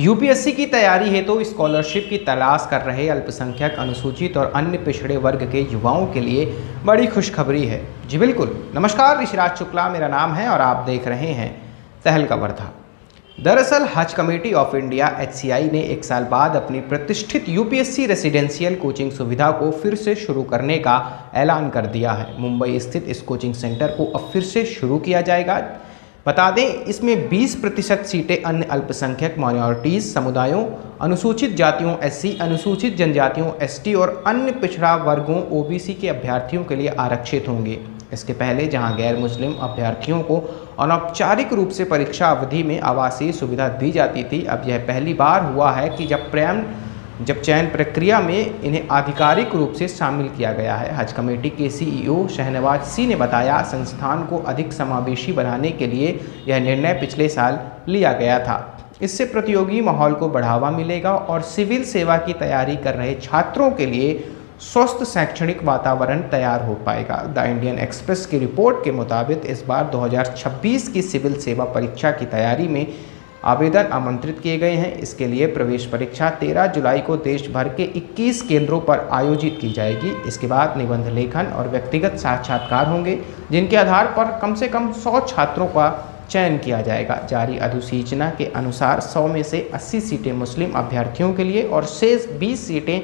UPSC की तैयारी हेतु तो स्कॉलरशिप की तलाश कर रहे अल्पसंख्यक, अनुसूचित और अन्य पिछड़े वर्ग के युवाओं के लिए बड़ी खुशखबरी है। जी बिल्कुल। नमस्कार, ऋषिराज शुक्ला मेरा नाम है और आप देख रहे हैं तहलका। दरअसल हज कमेटी ऑफ इंडिया HCI ने 1 साल बाद अपनी प्रतिष्ठित यूपीएससी रेसिडेंशियल कोचिंग सुविधा को फिर से शुरू करने का ऐलान कर दिया है। मुंबई स्थित इस कोचिंग सेंटर को अब फिर से शुरू किया जाएगा। बता दें, इसमें 20% सीटें अन्य अल्पसंख्यक माइनॉरिटीज़ समुदायों, अनुसूचित जातियों SC, अनुसूचित जनजातियों ST और अन्य पिछड़ा वर्गों OBC के अभ्यर्थियों के लिए आरक्षित होंगे। इसके पहले जहां गैर मुस्लिम अभ्यर्थियों को अनौपचारिक रूप से परीक्षा अवधि में आवासीय सुविधा दी जाती थी, अब यह पहली बार हुआ है कि जब चयन प्रक्रिया में इन्हें आधिकारिक रूप से शामिल किया गया है। हज कमेटी के CEO शहनवाज C ने बताया, संस्थान को अधिक समावेशी बनाने के लिए यह निर्णय पिछले साल लिया गया था। इससे प्रतियोगी माहौल को बढ़ावा मिलेगा और सिविल सेवा की तैयारी कर रहे छात्रों के लिए स्वस्थ शैक्षणिक वातावरण तैयार हो पाएगा। द इंडियन एक्सप्रेस की रिपोर्ट के मुताबिक इस बार 2026 की सिविल सेवा परीक्षा की तैयारी में आवेदन आमंत्रित किए गए हैं। इसके लिए प्रवेश परीक्षा 13 जुलाई को देश भर के 21 केंद्रों पर आयोजित की जाएगी। इसके बाद निबंध लेखन और व्यक्तिगत साक्षात्कार होंगे, जिनके आधार पर कम से कम 100 छात्रों का चयन किया जाएगा। जारी अधिसूचना के अनुसार 100 में से 80 सीटें मुस्लिम अभ्यर्थियों के लिए और शेष 20 सीटें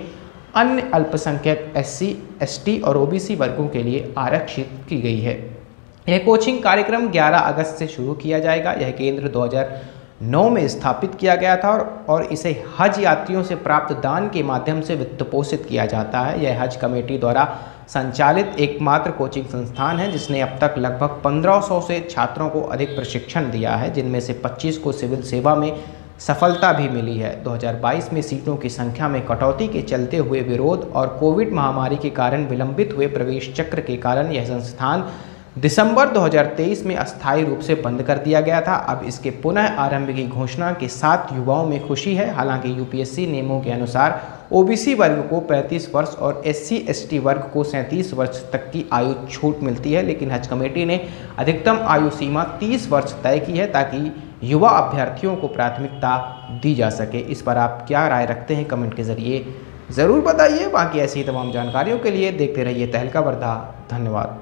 अन्य अल्पसंख्यक SC, ST और OBC वर्गों के लिए आरक्षित की गई है। यह कोचिंग कार्यक्रम 11 अगस्त से शुरू किया जाएगा। यह केंद्र 2009 में स्थापित किया गया था और इसे हज यात्रियों से प्राप्त दान के माध्यम से वित्त पोषित किया जाता है। यह हज कमेटी द्वारा संचालित एकमात्र कोचिंग संस्थान है जिसने अब तक लगभग 1500 से छात्रों को अधिक प्रशिक्षण दिया है, जिनमें से 25 को सिविल सेवा में सफलता भी मिली है। 2022 में सीटों की संख्या में कटौती के चलते हुए विरोध और कोविड महामारी के कारण विलंबित हुए प्रवेश चक्र के कारण यह संस्थान दिसंबर 2023 में अस्थायी रूप से बंद कर दिया गया था। अब इसके पुनः आरंभ की घोषणा के साथ युवाओं में खुशी है। हालांकि यूपीएससी नियमों के अनुसार OBC वर्ग को 35 वर्ष और SC, ST वर्ग को 37 वर्ष तक की आयु छूट मिलती है, लेकिन हज कमेटी ने अधिकतम आयु सीमा 30 वर्ष तय की है ताकि युवा अभ्यर्थियों को प्राथमिकता दी जा सके। इस पर आप क्या राय रखते हैं, कमेंट के जरिए ज़रूर बताइए। बाकी ऐसी तमाम जानकारियों के लिए देखते रहिए तहलका। धन्यवाद।